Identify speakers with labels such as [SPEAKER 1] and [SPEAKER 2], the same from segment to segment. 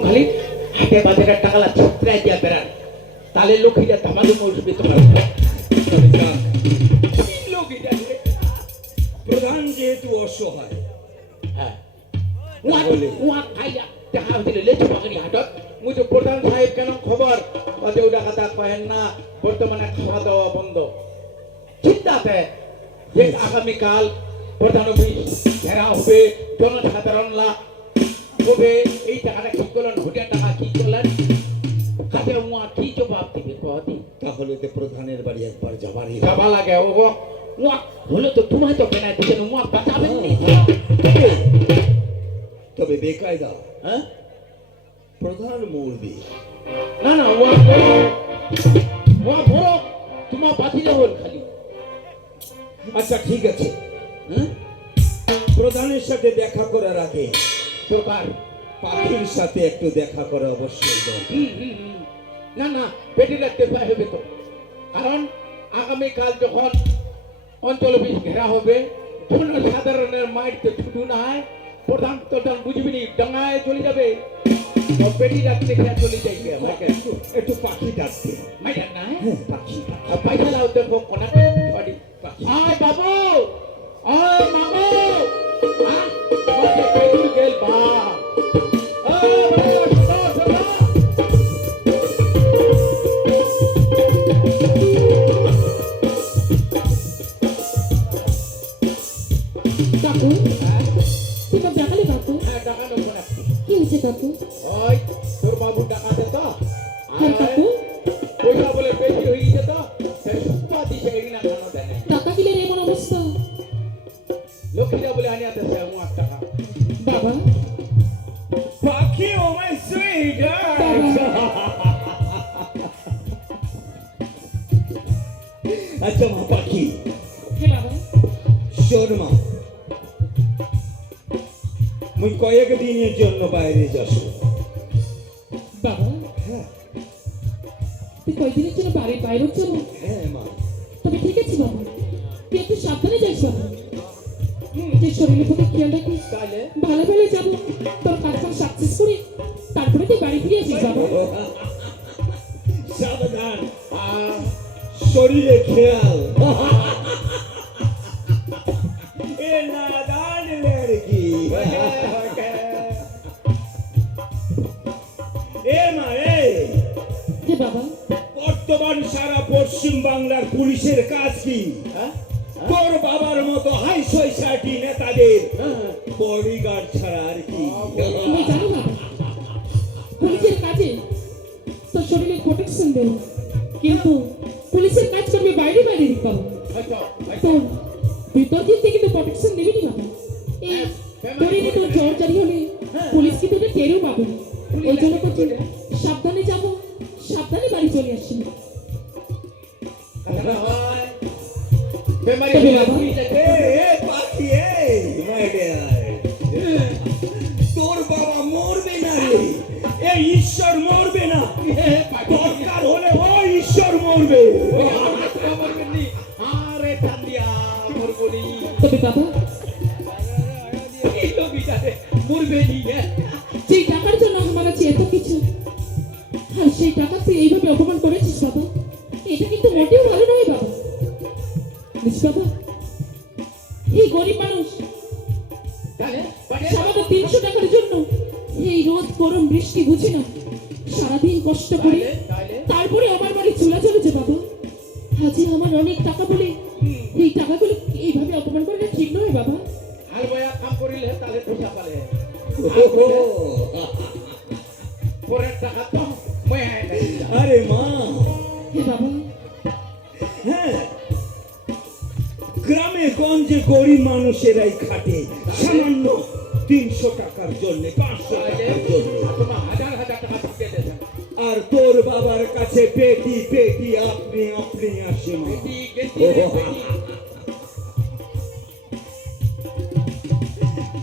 [SPEAKER 1] খালি হাতে বাজারের টাকালা ছিটরাই দিয়া বেড়ান তাহলে লক্ষ্মীটা ধামালু মৌসুম দিতে পারবে
[SPEAKER 2] তবে যাক,
[SPEAKER 1] কি লোক এটা রে?
[SPEAKER 2] প্রধান যেহেতু অসহায়।
[SPEAKER 1] হ্যাঁ? উয়া খাইয়া দেখা হয়েছিল লেচু পাখি হাটত। মুই তো প্রধান সাহেব কেন খবর? অজে ওটা কথা না বর্তমানে খাওয়া দাওয়া বন্ধ। চিন্তাতে যে আগামীকাল প্রধান অফিস ঘেরা হবে জনসাধারণরা হবে এই টাকাটা কি করলেন? হোটেল টাকা কি করলেন? কাজে উয়া কি জবাব দিবে? কদি
[SPEAKER 2] তাহলে তো প্রধানের বাড়ি একবার যাবারই
[SPEAKER 1] যাবা লাগে ও উয়া হলো তো তোমায় তো বেনাই দিচ্ছেন উয়া বাঁচাবেন নি?
[SPEAKER 2] তবে বেকায়দা
[SPEAKER 1] হ্যাঁ?
[SPEAKER 2] প্রধান মরবে।
[SPEAKER 1] না না বড়। ওয়া বড় তোমার বাতিলে হল খালি।
[SPEAKER 2] আচ্ছা ঠিক আছে।
[SPEAKER 1] হ্যাঁ?
[SPEAKER 2] প্রধানের সাথে দেখা করার আগে
[SPEAKER 1] দরকার
[SPEAKER 2] পাখির সাথে একটু দেখা করা অবশ্যই।
[SPEAKER 1] না না পেটি রাখতে হবে তো। কারণ আগামীকাল যখন অঞ্চল অফিস ঘেরা হবে জনসাধারণের মাইট ছুটু না হয় প্রধান প্রধান বুঝবি নি ডাঙায় চলে যাবে। পেটি রাখতে খেয়া চলে যাইবে। আমাকে
[SPEAKER 2] একটু পাখি ডাকতে।
[SPEAKER 1] না
[SPEAKER 2] হ্যাঁ পাখি পাখি।
[SPEAKER 1] আর লাও দেখো কোনা সরি আয় বাবু! আয় বাবু শোনো শোনো
[SPEAKER 3] কাকু তুমি ডাকালে কাকু
[SPEAKER 1] হ্যাঁ টাকা নেব না
[SPEAKER 2] আচ্ছা মা পাখি।
[SPEAKER 3] হ্যাঁ বাবা।
[SPEAKER 2] শোন মা। মুই কয়েক দিনের জন্য বাইরে যাস
[SPEAKER 3] বাবা?
[SPEAKER 2] হ্যাঁ।
[SPEAKER 3] তুই কয়দিনের জন্য বাড়ির বাইরে যাব
[SPEAKER 2] হ্যাঁ মা।
[SPEAKER 3] তবে ঠিক আছে বাবা। তুই একটু সাবধানে যাস বাবা। যে শরীরের প্রতি খেয়াল রাখিস।
[SPEAKER 1] তাহলে
[SPEAKER 3] ভালো ভালো যাব। তোর কাজ কাজ সাকসেস করে। তারপরে তুই বাড়ি ফিরে আসিস বাবা।
[SPEAKER 2] সাবধান।
[SPEAKER 1] আহ।
[SPEAKER 2] শরীরে খেয়াল। এ নাদান লড়কি এ মা এ।
[SPEAKER 3] যে বাবা?
[SPEAKER 2] বর্তমান সারা পশ্চিম বাংলার পুলিশের কাজ কি?
[SPEAKER 1] হ্যাঁ
[SPEAKER 2] তোর বাবার মতো হাই সোসাইটি নেতাদের
[SPEAKER 1] হ্যাঁ
[SPEAKER 2] বডিগার্ড ছাড়া আর কি?
[SPEAKER 3] প্রোটেকশন দেবে না বাবা এই তোর জ্বর জারি হলে পুলিশ কিন্তু এটা টেরও পাবে। ওই জন্য করছি সাবধানে যাব সাবধানে বাড়ি চলে
[SPEAKER 1] হয়।
[SPEAKER 2] এ এ এ ডিয়ার তোর বাবা মরবে না রে। এই ঈশ্বর মরবে না। দরকার হলে ও ঈশ্বর মরবে।
[SPEAKER 3] বাবা। যেই টাকার জন্য আমার আছে এত কিছু। আর সেই টাকা তুই এইভাবে অপমান করেছিস বাবা এটা কিন্তু মোটেও ভালো নয় বাবা। বাবা? এই গরিব মানুষ
[SPEAKER 1] মানে,
[SPEAKER 3] সামান্য তিনশো টাকার জন্য এই রোদ গরম বৃষ্টি বুঝে না সারাদিন কষ্ট করে তারপরে আমার বাড়ি চলে চলেছে বাবা। আজই আমার অনেক টাকা বলে এই টাকাগুলো এইভাবে অপমান করাটা ঠিক নয় বাবা।
[SPEAKER 1] হাল বয়া কাম করিলে তাহলে পয়সা পালে। পরের টাকা তো।
[SPEAKER 2] আরে মা।
[SPEAKER 3] হে বাবা।
[SPEAKER 2] হ্যাঁ। গ্রামে গঞ্জে গরিব মানুষেরাই খাটে। সামান্য তিনশো টাকার জন্য পাঁচশো টাকার জন্য। আর তোর বাবার কাছে পেটি পেটি আপনি আপনি আসে মা
[SPEAKER 1] বেটি, গেটি রে, বেটি।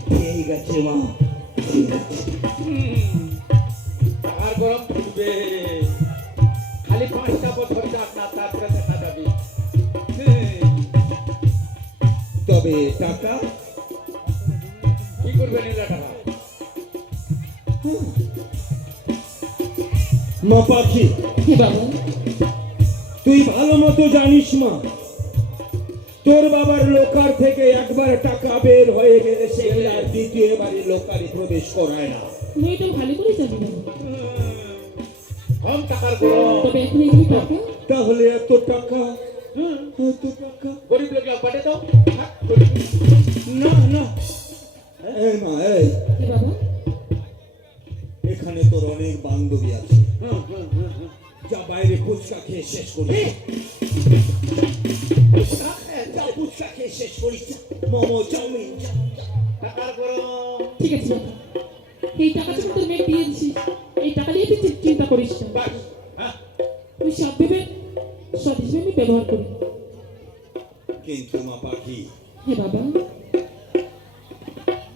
[SPEAKER 2] ঠিক আছে। মা
[SPEAKER 1] টাকার গরম ফুটবে। খালি পাঁচটা বছর যাক না, তারপরে দেখা যাবে।
[SPEAKER 2] তবে টাকা?
[SPEAKER 1] কি করবেন টাকা
[SPEAKER 2] মা পাখি। তুই ভালো মতো জানিস মা তোর বাবার লোকার থেকে একবার টাকা বের হয়ে গেলে সেগুলো আর দ্বিতীয়বারে লোকারে প্রবেশ করায় না।
[SPEAKER 3] ভালো করে জানি
[SPEAKER 1] কম টাকার
[SPEAKER 2] তাহলে এত টাকা? এত টাকা?
[SPEAKER 1] গরিব লোকরা পাঠিয়ে দাও।
[SPEAKER 2] না না। এই
[SPEAKER 3] টাকা তুমি তোর মেয়ে তুই চিন্তা করিস না তুই সব ভেবে সব হিসেবে ব্যবহার করি কিন্তু মা পাখি? হ্যাঁ বাবা।